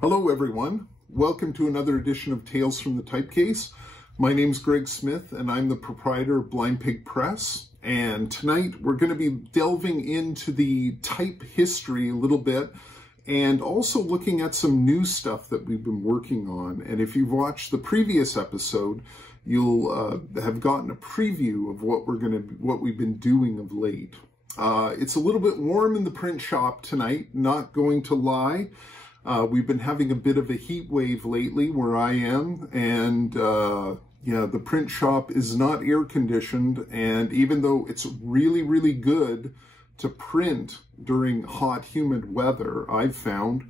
Hello everyone, welcome to another edition of Tales from the Typecase. My name's Greg Smith and I'm the proprietor of Blind Pig Press, and tonight we're going to be delving into the type history a little bit and also looking at some new stuff that we've been working on. And if you've watched the previous episode, you'll have gotten a preview of what we've been doing of late. It's a little bit warm in the print shop tonight, not going to lie. We've been having a bit of a heat wave lately where I am, and yeah, the print shop is not air conditioned, and even though it's really, really good to print during hot, humid weather, I've found,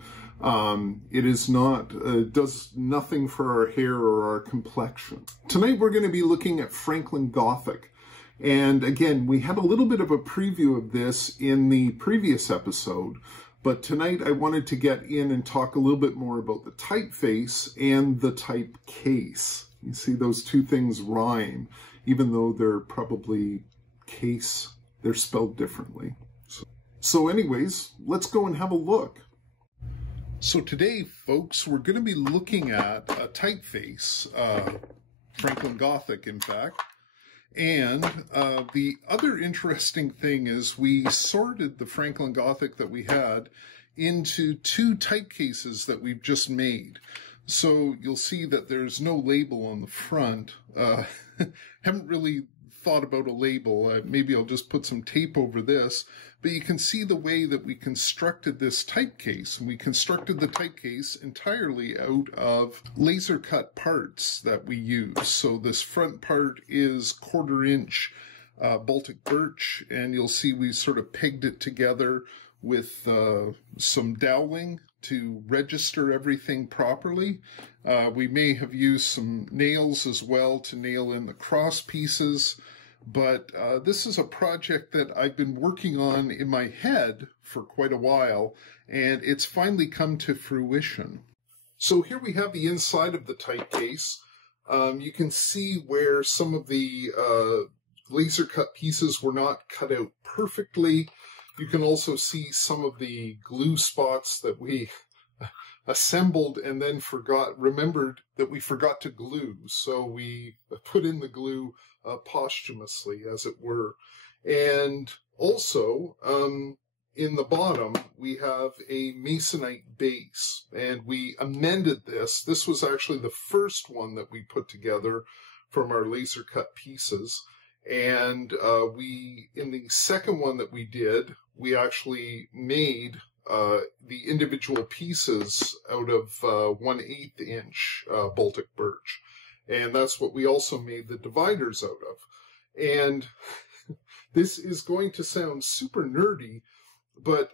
it is not, does nothing for our hair or our complexion. Tonight we're going to be looking at Franklin Gothic. And again, we had a little bit of a preview of this in the previous episode, but tonight I wanted to get in and talk a little bit more about the typeface and the typecase. You see, those two things rhyme, even though they're probably case, they're spelled differently. So anyways, let's go and have a look. So today, folks, we're going to be looking at a typeface, Franklin Gothic, in fact. And the other interesting thing is we sorted the Franklin Gothic that we had into two typecases that we've just made. So you'll see that there's no label on the front. Haven't really thought about a label. Maybe I'll just put some tape over this. But you can see the way that we constructed this typecase. And we constructed the typecase entirely out of laser cut parts that we use. So this front part is 1/4 inch Baltic birch, and you'll see we sort of pegged it together with some doweling to register everything properly. We may have used some nails as well to nail in the cross pieces. But this is a project that I've been working on in my head for quite a while, and it's finally come to fruition. So here we have the inside of the typecase. You can see where some of the laser cut pieces were not cut out perfectly. You can also see some of the glue spots that we assembled and then remembered that we forgot to glue. So we put in the glue posthumously, as it were. And also, in the bottom, we have a masonite base, and we amended this. This was actually the first one that we put together from our laser cut pieces. And in the second one that we did, we actually made the individual pieces out of 1/8 inch Baltic birch. And that's what we also made the dividers out of. And this is going to sound super nerdy, but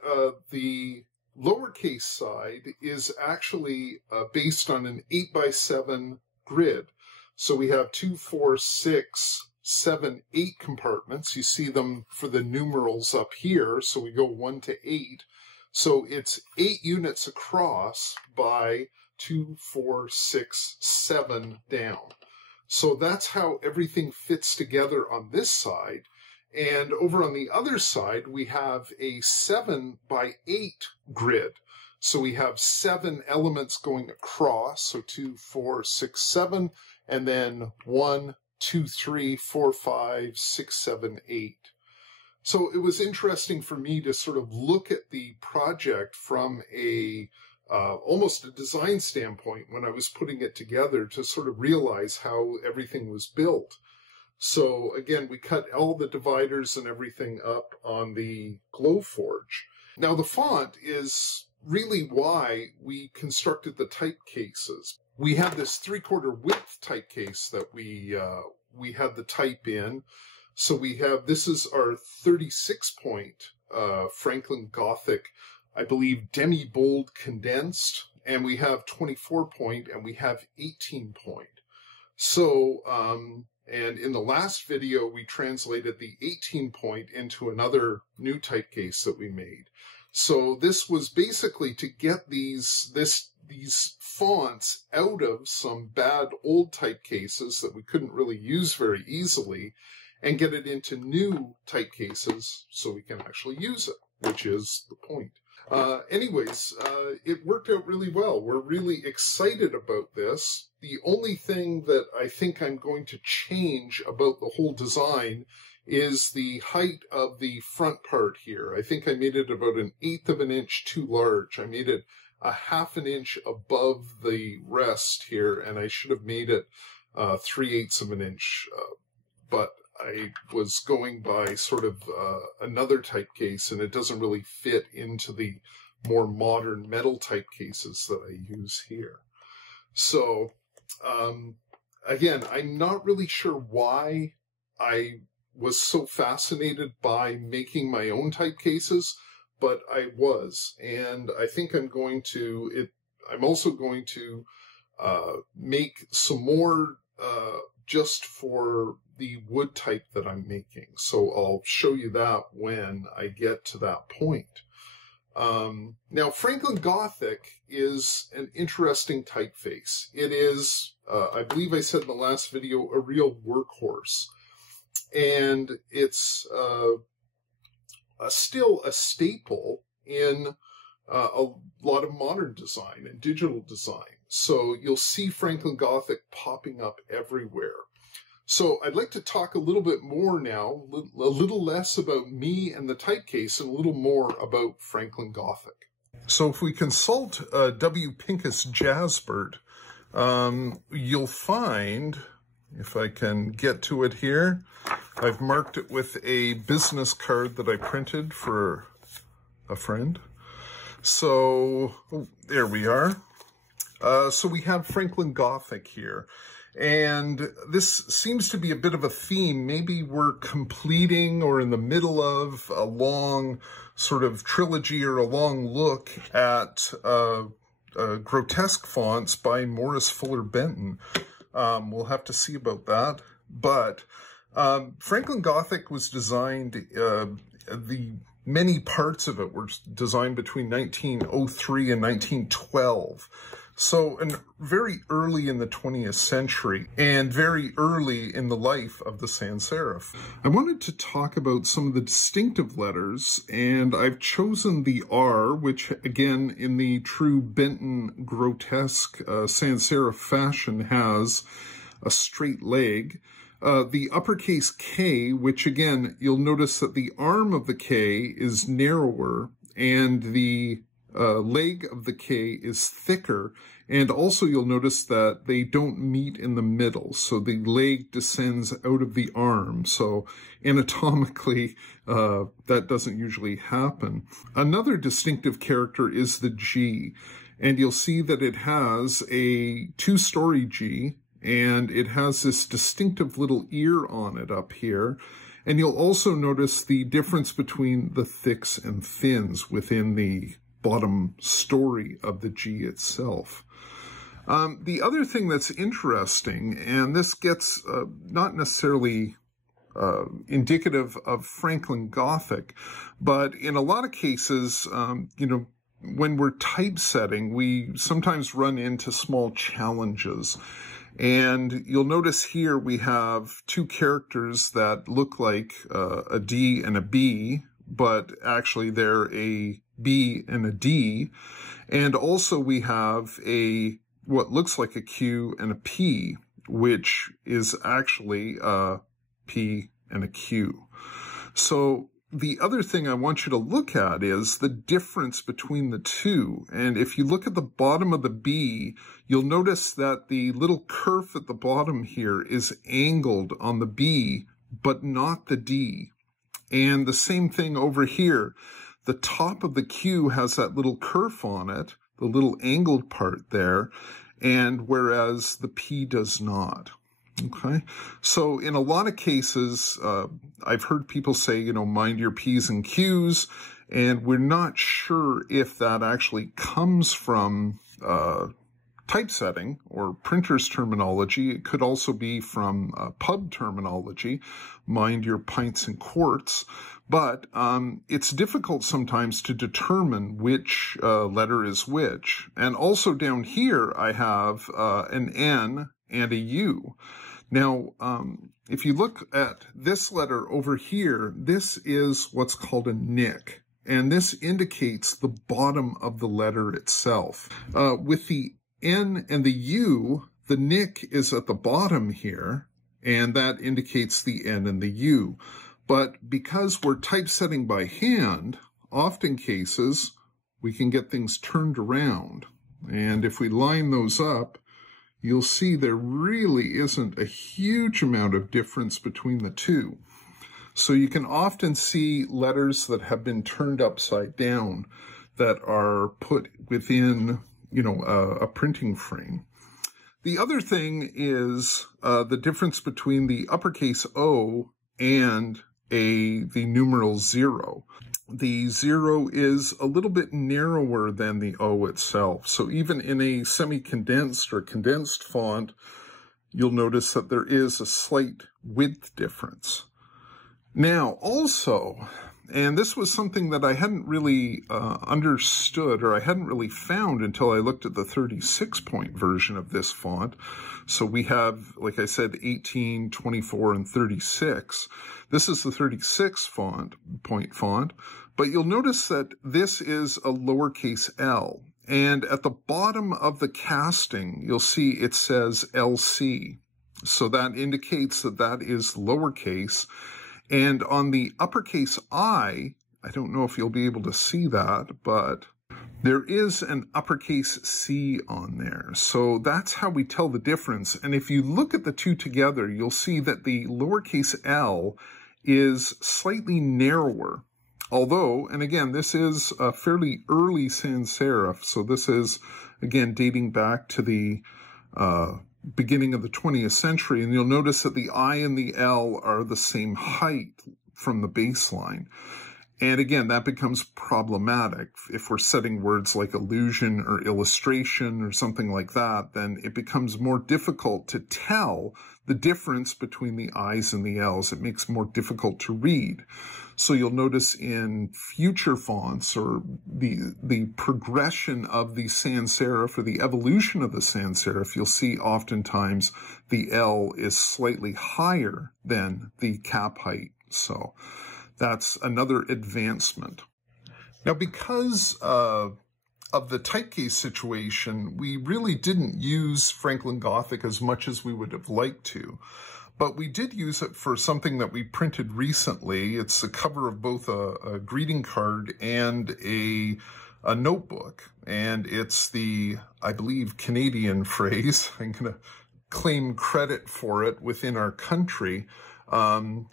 the lowercase side is actually based on an 8x7 grid. So we have 2, 4, 6, 7, 8 compartments. You see them for the numerals up here. So we go 1 to 8. So it's 8 units across by 2, 4, 6, 7 down. So that's how everything fits together on this side. And over on the other side, we have a 7x8 grid. So we have 7 elements going across. So 2, 4, 6, 7, and then 1, 2, 3, 4, 5, 6, 7, 8. So it was interesting for me to sort of look at the project from almost a design standpoint when I was putting it together, to sort of realize how everything was built. So again, we cut all the dividers and everything up on the Glowforge. Now the font is really why we constructed the typecases. We had this 3/4 width typecase that we had the type in. So this is our 36 point Franklin Gothic, I believe, Demibold Condensed, and we have 24 point and we have 18 point. So, and in the last video, we translated the 18 point into another new typecase that we made. So this was basically to get these fonts out of some bad old typecases that we couldn't really use very easily, and get it into new typecases so we can actually use it, which is the point. Anyways, it worked out really well. We're really excited about this. The only thing that I think I'm going to change about the whole design is the height of the front part here. I think I made it about 1/8 of an inch too large. I made it 1/2 an inch above the rest here, and I should have made it 3/8 of an inch. But I was going by sort of another typecase, and it doesn't really fit into the more modern metal typecases that I use here. So, again, I'm not really sure why I was so fascinated by making my own typecases, but I was, and I think I'm also going to make some more just for the wood type that I'm making. So I'll show you that when I get to that point. Now, Franklin Gothic is an interesting typeface. It is, I believe I said in the last video, a real workhorse. And it's still a staple in a lot of modern design and digital design. So you'll see Franklin Gothic popping up everywhere. So I'd like to talk a little bit more now, a little less about me and the typecase and a little more about Franklin Gothic. So if we consult W. Pincus Jasbert, you'll find, if I can get to it here, I've marked it with a business card that I printed for a friend. So there we are. So we have Franklin Gothic here. And this seems to be a bit of a theme. Maybe we're completing or in the middle of a long sort of trilogy or a long look at grotesque fonts by Morris Fuller Benton. We'll have to see about that. But Franklin Gothic was designed, the many parts of it were designed between 1903 and 1912. So very early in the 20th century and very early in the life of the sans serif. I wanted to talk about some of the distinctive letters, and I've chosen the R, which again in the true Benton grotesque sans serif fashion has a straight leg. The uppercase K, which again, you'll notice that the arm of the K is narrower and the leg of the K is thicker, and also you'll notice that they don't meet in the middle, so the leg descends out of the arm. So anatomically, that doesn't usually happen. Another distinctive character is the G, and you'll see that it has a two-story G, and it has this distinctive little ear on it up here. And you'll also notice the difference between the thicks and thins within the bottom story of the G itself. The other thing that's interesting, and this gets not necessarily indicative of Franklin Gothic, but in a lot of cases, you know, when we're typesetting, we sometimes run into small challenges. And you'll notice here we have two characters that look like a D and a B, but actually they're a B and a D. And also we have what looks like a Q and a P, which is actually a P and a Q. So the other thing I want you to look at is the difference between the two. And if you look at the bottom of the B, you'll notice that the little kerf at the bottom here is angled on the B, but not the D. And the same thing over here. The top of the Q has that little kerf on it, the little angled part there, and whereas the P does not. Okay, so in a lot of cases, I've heard people say, you know, mind your P's and Q's, and we're not sure if that actually comes from typesetting or printer's terminology. It could also be from pub terminology, mind your pints and quarts, but it's difficult sometimes to determine which letter is which. And also down here, I have an N and a U. Now, if you look at this letter over here, this is what's called a nick. and this indicates the bottom of the letter itself. With the N and the U, the nick is at the bottom here, and that indicates the N and the U. But because we're typesetting by hand, often cases, we can get things turned around. And if we line those up, you'll see there really isn't a huge amount of difference between the two. So you can often see letters that have been turned upside down that are put within, a printing frame. The other thing is the difference between the uppercase O and the numeral 0. The 0 is a little bit narrower than the O itself. So even in a semi-condensed or condensed font, you'll notice that there is a slight width difference. Now, also, and this was something that I hadn't really understood, or I hadn't really found until I looked at the 36-point version of this font. So we have, like I said, 18, 24, and 36. This is the 36 point font, but you'll notice that this is a lowercase l. And at the bottom of the casting, you'll see it says LC. So that indicates that that is lowercase. And on the uppercase I don't know if you'll be able to see that, but there is an uppercase C on there. So that's how we tell the difference. And if you look at the two together, you'll see that the lowercase l is slightly narrower. Although, and again, this is a fairly early sans serif. So this is, again, dating back to the beginning of the 20th century, and you'll notice that the I and the L are the same height from the baseline. And again, that becomes problematic. If we're setting words like illusion or illustration or something like that, then it becomes more difficult to tell the difference between the I's and the L's. It makes it more difficult to read. So you'll notice in future fonts, or the progression of the sans serif, or the evolution of the sans serif, you'll see oftentimes the L is slightly higher than the cap height. So that's another advancement. Now, because of the typecase situation, we really didn't use Franklin Gothic as much as we would have liked to. But we did use it for something that we printed recently. It's the cover of both a greeting card and a notebook. And it's the, I believe, Canadian phrase. I'm going to claim credit for it within our country.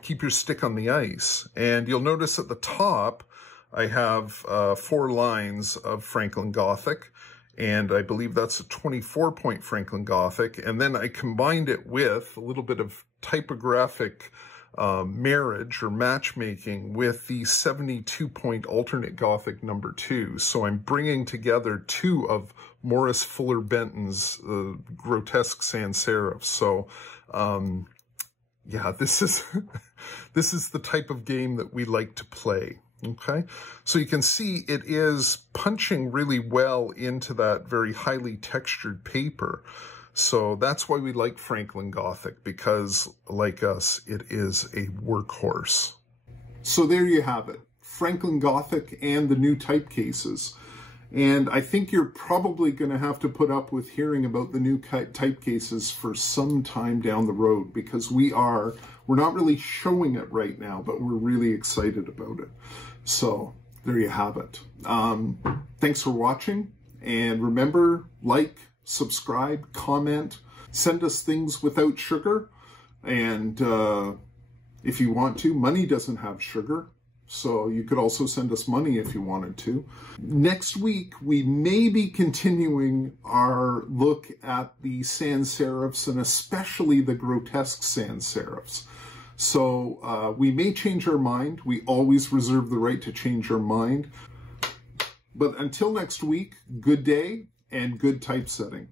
Keep your stick on the ice. And you'll notice at the top, I have 4 lines of Franklin Gothic, and I believe that's a 24-point Franklin Gothic. And then I combined it with a little bit of typographic marriage or matchmaking with the 72-point alternate Gothic number 2. So I'm bringing together 2 of Morris Fuller Benton's grotesque sans serifs. So, yeah, this is the type of game that we like to play. Okay, so you can see it is punching really well into that very highly textured paper. So that's why we like Franklin Gothic, because like us, it is a workhorse. So there you have it, Franklin Gothic and the new typecases. And I think you're probably going to have to put up with hearing about the new typecases for some time down the road, because we're not really showing it right now, but we're really excited about it. So there you have it. Thanks for watching. And remember, like, subscribe, comment, send us things without sugar. And if you want to, money doesn't have sugar. So you could also send us money if you wanted to. Next week, we may be continuing our look at the sans serifs, and especially the grotesque sans serifs. So we may change our mind. We always reserve the right to change our mind. But until next week, good day and good typesetting.